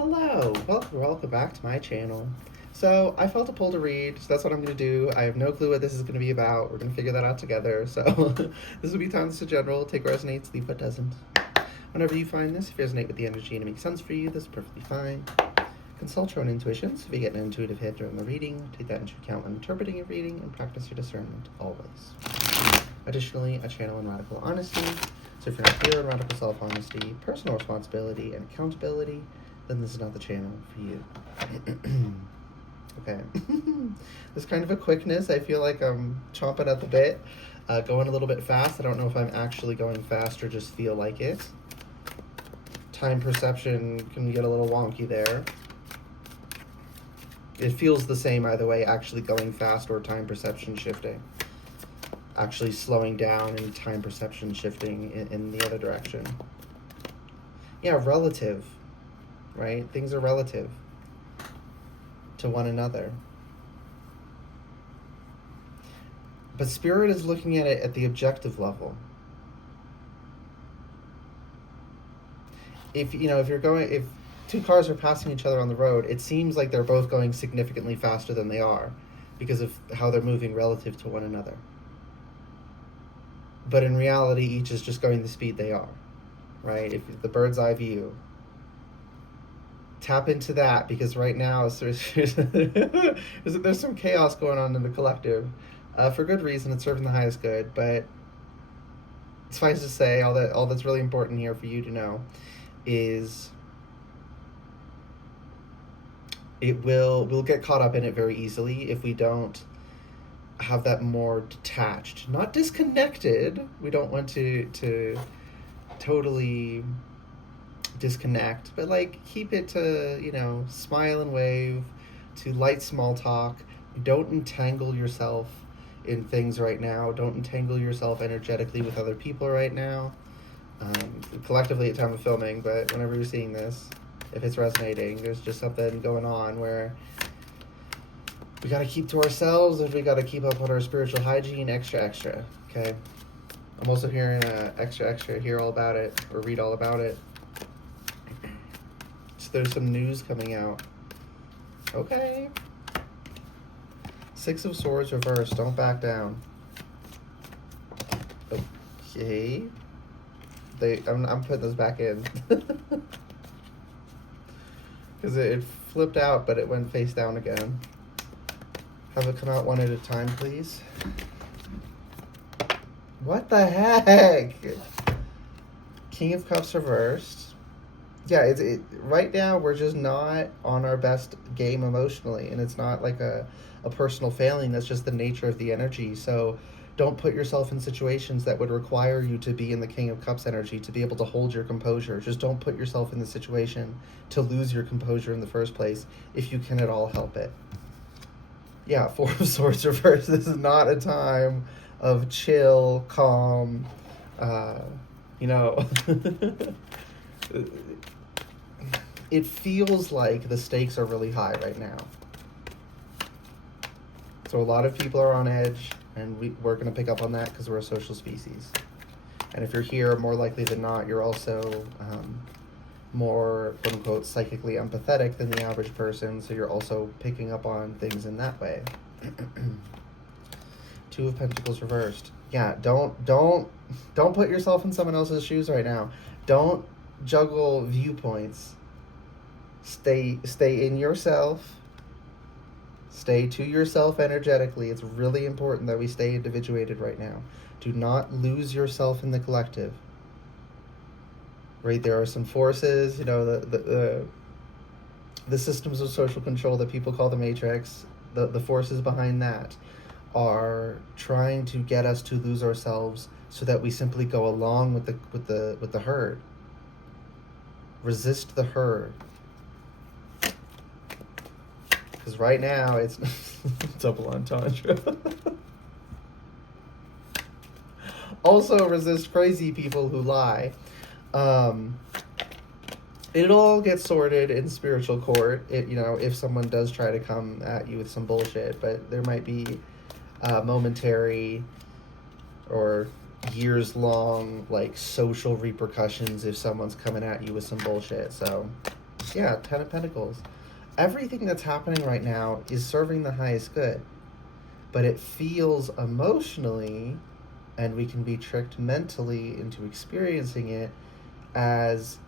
Hello, welcome back to my channel. So I felt a pull to read, so that's what I'm going to do. I have no clue what this is going to be about. We're going to figure that out together. So this will be Timeless to General. Take what resonates, leave what doesn't. Whenever you find this, if you resonate with the energy and it makes sense for you, this is perfectly fine. Consult your own intuitions. If you get an intuitive hit during the reading, take that into account when interpreting your reading and practice your discernment always. Additionally, I channel in radical honesty. So if you're not clear on radical self-honesty, personal responsibility, and accountability, then this is not the channel for you. Okay. There's kind of a quickness. I feel like I'm chomping at the bit, going a little bit fast. I don't know if I'm actually going fast or just feel like it. Time perception can get a little wonky there. It feels the same either way, actually going fast or time perception shifting. Actually slowing down and time perception shifting in the other direction. Yeah, relative, right? Things are relative to one another. But Spirit is looking at it at the objective level. If two cars are passing each other on the road, it seems like they're both going significantly faster than they are because of how they're moving relative to one another. But in reality, each is just going the speed they are, right? If the bird's eye view. Tap into that, because right now there's some chaos going on in the collective, for good reason. It's serving the highest good, but suffice to say, all that's really important here for you to know is we'll get caught up in it very easily if we don't have that more detached, not disconnected. We don't want to totally disconnect, but like keep it to smile and wave, to light small talk. Don't entangle yourself in things right now. Don't entangle yourself energetically with other people right now, collectively at time of filming. But whenever you're seeing this, if it's resonating, there's just something going on where we got to keep to ourselves, and we got to keep up on our spiritual hygiene extra. Okay, I'm also hearing extra hear all about it or read all about it. There's some news coming out. Okay. Six of Swords reversed. Don't back down. Okay. I'm putting those back in. Because it flipped out, but it went face down again. Have it come out one at a time, please. What the heck? King of Cups reversed. Yeah, right now we're just not on our best game emotionally, and it's not like a personal failing. That's just the nature of the energy. So don't put yourself in situations that would require you to be in the King of Cups energy to be able to hold your composure. Just don't put yourself in the situation to lose your composure in the first place if you can at all help it. Yeah, Four of Swords reversed. This is not a time of chill, calm, It feels like the stakes are really high right now. So a lot of people are on edge, and we're going to pick up on that because we're a social species. And if you're here, more likely than not, you're also more, quote-unquote, psychically empathetic than the average person, so you're also picking up on things in that way. Two of Pentacles reversed. Yeah, don't put yourself in someone else's shoes right now. Don't juggle viewpoints. Stay in yourself. Stay to yourself energetically. It's really important that we stay individuated right now. Do not lose yourself in the collective. Right, there are some forces, the systems of social control that people call the Matrix. The forces behind that are trying to get us to lose ourselves so that we simply go along with the herd. Resist the herd. Because right now it's double entendre. Also resist crazy people who lie. It'll all get sorted in spiritual court, if someone does try to come at you with some bullshit. But there might be momentary or years-long, social repercussions if someone's coming at you with some bullshit. So Yeah, Ten of Pentacles. Everything that's happening right now is serving the highest good, but it feels emotionally, and we can be tricked mentally into experiencing it as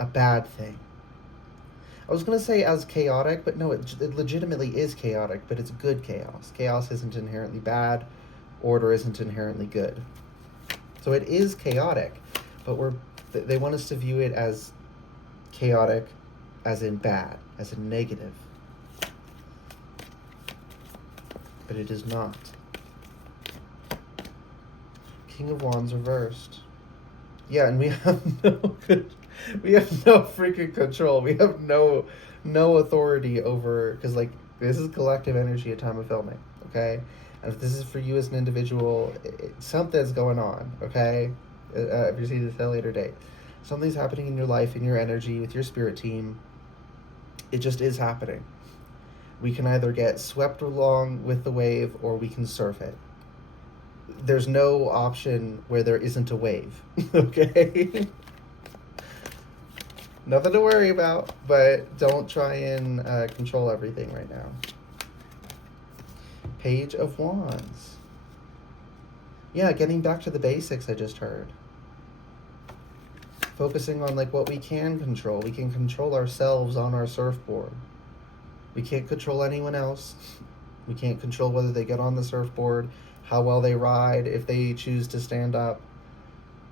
a bad thing. I was going to say as chaotic, but no, it legitimately is chaotic, but it's good chaos. Chaos isn't inherently bad, order isn't inherently good. So it is chaotic, but they want us to view it as chaotic, as in bad, as in negative. But it is not. King of Wands reversed. Yeah, and we have we have no freaking control. We have no authority over, because like this is collective energy at time of filming, okay? And if this is for you as an individual, something's going on, okay? If you see this at a later date, something's happening in your life, in your energy, with your spirit team. It just is happening. We can either get swept along with the wave, or we can surf it. There's no option where there isn't a wave, okay? Nothing to worry about, but don't try and control everything right now. Page of Wands. Yeah, getting back to the basics, I just heard. Focusing on like what we can control. We can control ourselves on our surfboard. We can't control anyone else. We can't control whether they get on the surfboard, how well they ride, if they choose to stand up.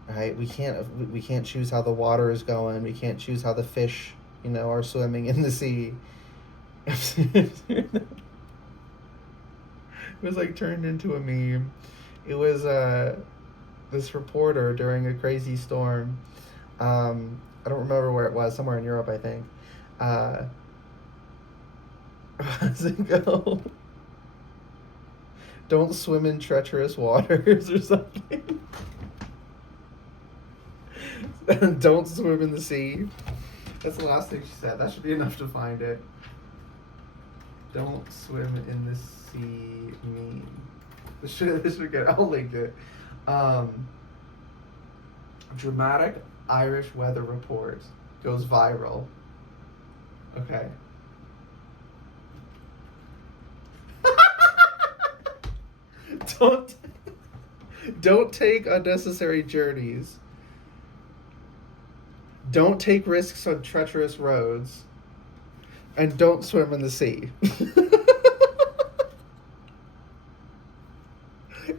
Right? We can't choose how the water is going. We can't choose how the fish, are swimming in the sea. It was like turned into a meme. It was this reporter during a crazy storm. I don't remember where it was. Somewhere in Europe, I think. How does it go? Don't swim in treacherous waters or something. Don't swim in the sea. That's the last thing she said. That should be enough to find it. Don't swim in the sea meme. This should get. I'll link it. Dramatic Irish weather report goes viral. Okay. Don't take unnecessary journeys. Don't take risks on treacherous roads. And don't swim in the sea.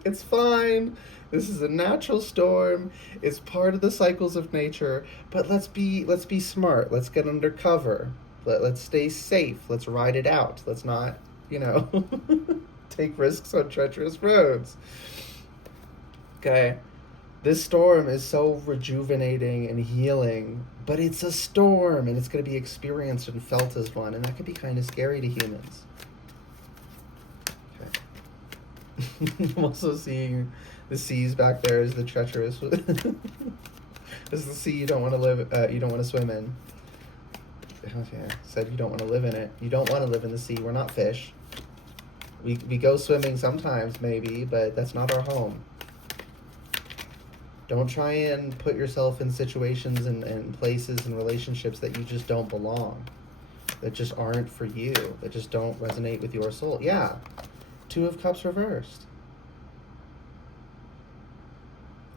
It's fine. This is a natural storm. It's part of the cycles of nature. But let's be smart. Let's get under cover. Let's stay safe. Let's ride it out. Let's not, take risks on treacherous roads. Okay. This storm is so rejuvenating and healing, but it's a storm, and it's going to be experienced and felt as one, and that can be kind of scary to humans. Okay. I'm also seeing the seas back there as the treacherous. This is the sea you don't want to live. You don't want to swim in. Okay, said you don't want to live in it. You don't want to live in the sea. We're not fish. We go swimming sometimes, maybe, but that's not our home. Don't try and put yourself in situations and places and relationships that you just don't belong, that just aren't for you, that just don't resonate with your soul. Yeah, Two of Cups reversed.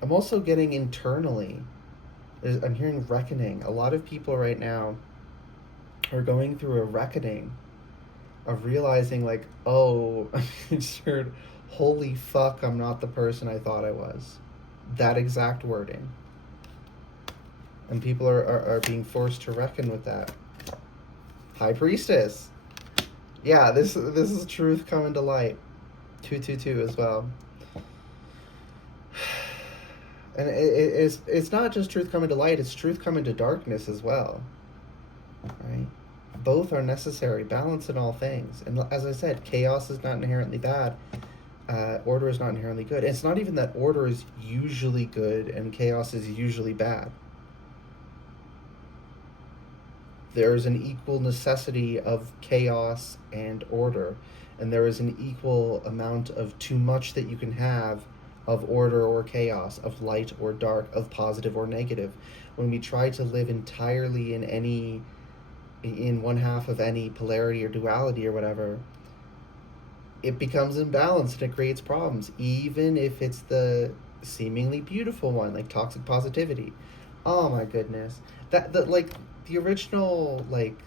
I'm also getting internally, I'm hearing reckoning. A lot of people right now are going through a reckoning of realizing like, oh, I just heard, holy fuck, I'm not the person I thought I was. That exact wording. And people are being forced to reckon with that. High Priestess. Yeah, this is truth coming to light. 222 as well. And it's not just truth coming to light, it's truth coming to darkness as well. Right? Both are necessary. Balance in all things. And as I said, chaos is not inherently bad. Order is not inherently good. It's not even that order is usually good and chaos is usually bad. There is an equal necessity of chaos and order, and there is an equal amount of too much that you can have of order or chaos, of light or dark, of positive or negative. When we try to live entirely in one half of any polarity or duality or whatever, it becomes imbalanced and it creates problems, even if it's the seemingly beautiful one, like toxic positivity. Oh my goodness. That like the original like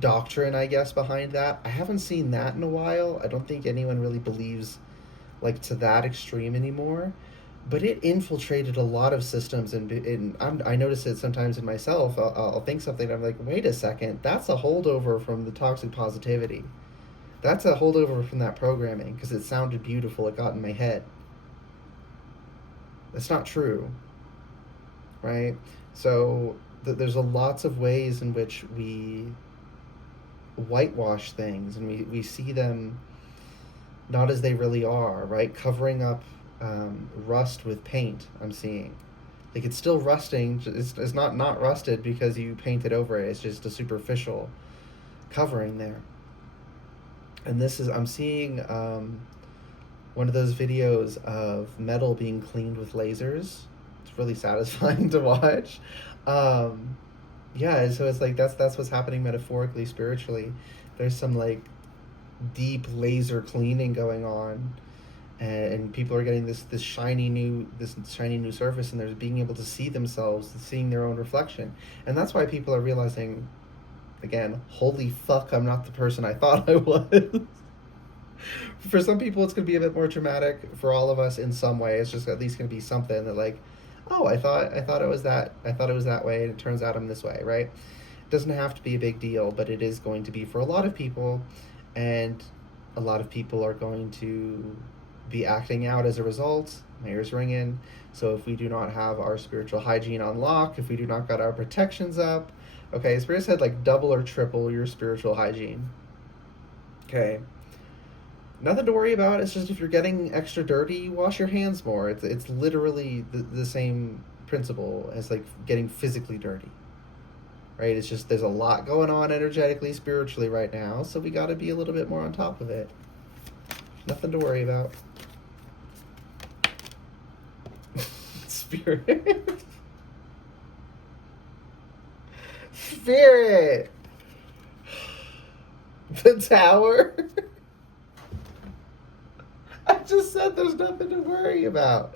doctrine, I guess, behind that. I haven't seen that in a while. I don't think anyone really believes like to that extreme anymore. But it infiltrated a lot of systems, and I notice it sometimes in myself. I'll think something, and I'm like, wait a second, that's a holdover from the toxic positivity. That's a holdover from that programming because it sounded beautiful. It got in my head. That's not true, right? So there's a lots of ways in which we whitewash things, and we see them not as they really are, right? Covering up rust with paint, I'm seeing. Like, it's still rusting. It's not rusted because you painted over it. It's just a superficial covering there. And I'm seeing one of those videos of metal being cleaned with lasers. It's really satisfying to watch. Yeah, so it's like that's what's happening metaphorically, spiritually. There's some like deep laser cleaning going on, and people are getting this shiny new surface, and they're being able to see themselves, seeing their own reflection, and that's why people are realizing, again, holy fuck, I'm not the person I thought I was. For some people, it's going to be a bit more dramatic. For all of us, in some way, it's just at least going to be something that like, oh, I thought it was that. I thought it was that way, and it turns out I'm this way, right? It doesn't have to be a big deal, but it is going to be for a lot of people, and a lot of people are going to be acting out as a result. My ears ringing. So if we do not have our spiritual hygiene on lock, if we do not got our protections up, okay, Spirit said like double or triple your spiritual hygiene. Okay. Nothing to worry about. It's just if you're getting extra dirty, wash your hands more. It's literally the same principle as like getting physically dirty, right? It's just there's a lot going on energetically, spiritually right now, so we got to be a little bit more on top of it. Nothing to worry about. Spirit. Spirit. The tower. I just said there's nothing to worry about.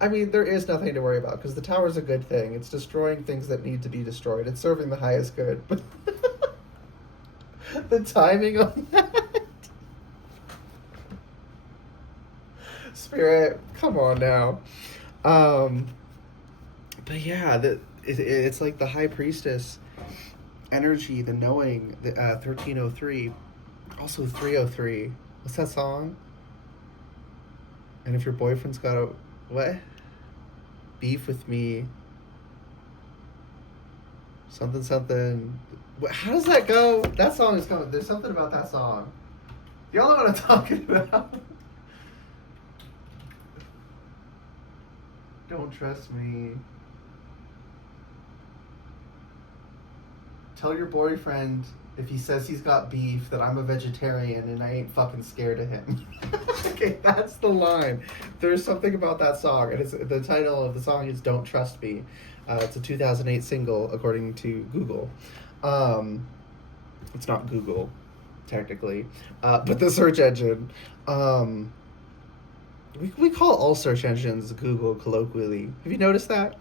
I mean, there is nothing to worry about because the tower's a good thing. It's destroying things that need to be destroyed. It's serving the highest good. But the timing on that. Spirit, come on now. But yeah, it's like the high priestess energy, the knowing, the 1303, also 303. What's that song? And if your boyfriend's got a what? Beef with me. Something something. How does that go? That song is going. There's something about that song. Y'all know what I'm talking about. Don't trust me. Tell your boyfriend if he says he's got beef that I'm a vegetarian and I ain't fucking scared of him. Okay, that's the line. There's something about that song, and the title of the song is "Don't Trust Me." It's a 2008 single, according to Google. It's not Google, technically, but the search engine. We call all search engines Google colloquially. Have you noticed that?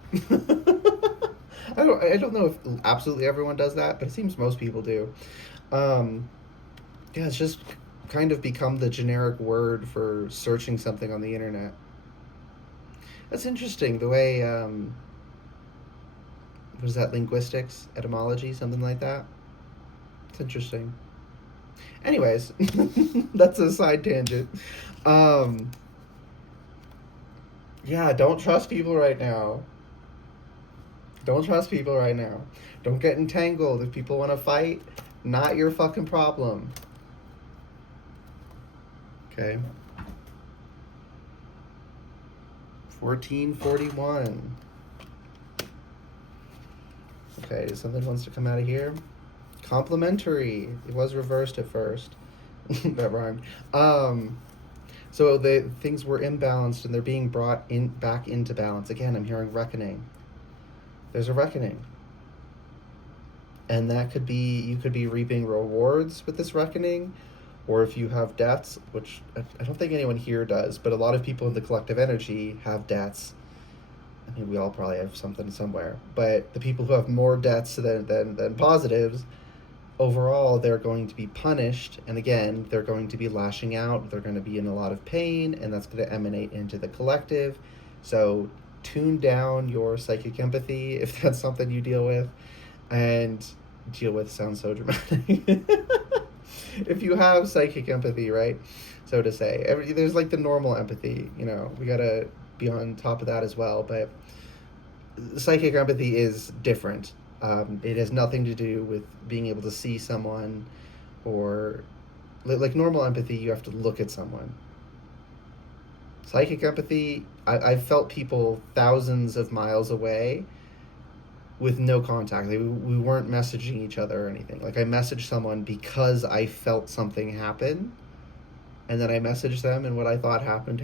I don't know if absolutely everyone does that, but it seems most people do. Yeah, it's just kind of become the generic word for searching something on the internet. That's interesting, the way, what is that, linguistics, etymology, something like that? It's interesting. Anyways, that's a side tangent. Yeah, don't trust people right now. Don't trust people right now. Don't get entangled. If people want to fight, not your fucking problem. Okay. 1441. Okay, something wants to come out of here. Complimentary. It was reversed at first. That rhymed. So the things were imbalanced and they're being brought in back into balance. Again, I'm hearing reckoning. There's a reckoning. And that could be, you could be reaping rewards with this reckoning, or if you have debts, which I don't think anyone here does, but a lot of people in the collective energy have debts. I mean, we all probably have something somewhere. But the people who have more debts than positives, overall, they're going to be punished. And again, they're going to be lashing out. They're going to be in a lot of pain, and that's going to emanate into the collective. So tune down your psychic empathy if that's something you deal with. And deal with sounds so dramatic. If you have psychic empathy, right, so to say, there's like the normal empathy, you know, we gotta be on top of that as well. But psychic empathy is different. It has nothing to do with being able to see someone, or like normal empathy, you have to look at someone. Psychic empathy, I've felt people thousands of miles away with no contact. We weren't messaging each other or anything. Like, I messaged someone because I felt something happen, and then I messaged them, and what I thought happened.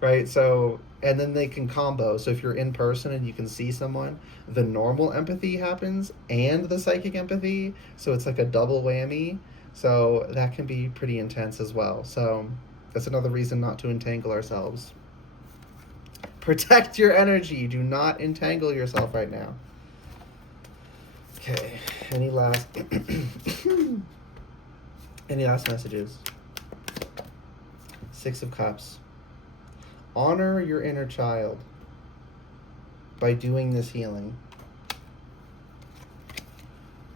Right? So, and then they can combo. So if you're in person and you can see someone, the normal empathy happens and the psychic empathy. So it's like a double whammy. So that can be pretty intense as well. So that's another reason not to entangle ourselves. Protect your energy. Do not entangle yourself right now. Okay. Any last messages? Six of Cups. Honor your inner child by doing this healing.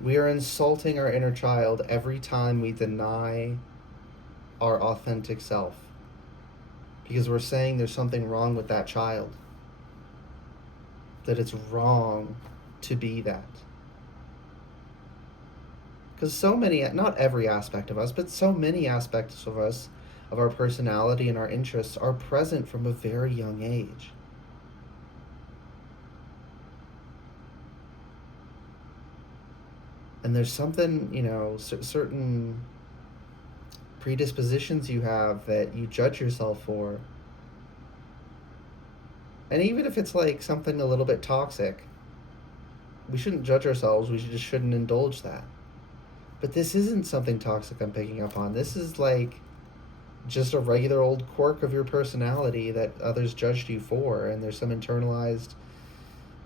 We are insulting our inner child every time we deny our authentic self, because we're saying there's something wrong with that child, that it's wrong to be that. Because so many, not every aspect of us, but so many aspects of us, of our personality and our interests, are present from a very young age. And there's something, you know, certain predispositions you have that you judge yourself for. And even if it's like something a little bit toxic, we shouldn't judge ourselves. We just shouldn't indulge that. But this isn't something toxic I'm picking up on. This is like just a regular old quirk of your personality that others judged you for, and there's some internalized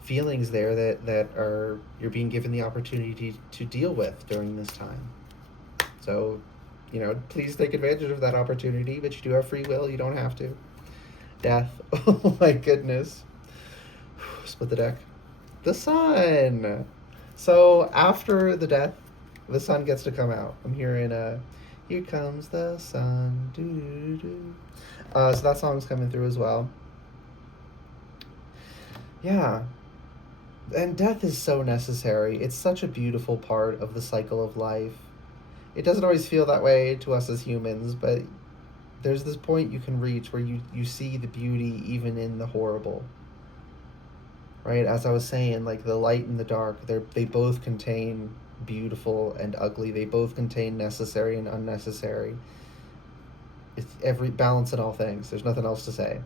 feelings there that are you're being given the opportunity to deal with during this time. So, you know, please take advantage of that opportunity, but you do have free will. You don't have to. Death. Oh my goodness. Split the deck. The sun. So after the death, the sun gets to come out. I'm hearing here comes the sun. Doo-doo-doo. So that song's coming through as well. Yeah. And death is so necessary. It's such a beautiful part of the cycle of life. It doesn't always feel that way to us as humans, but there's this point you can reach where you see the beauty even in the horrible. Right? As I was saying, like the light and the dark, they both contain beautiful and ugly. They both contain necessary and unnecessary. It's every balance in all things. There's nothing else to say.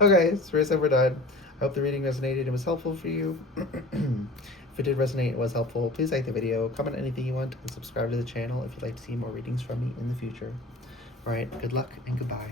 Okay, so we're done. I hope the reading resonated and was helpful for you. If it did resonate and was helpful, please like the video, comment anything you want, and subscribe to the channel if you'd like to see more readings from me in the future. Alright, good luck and goodbye.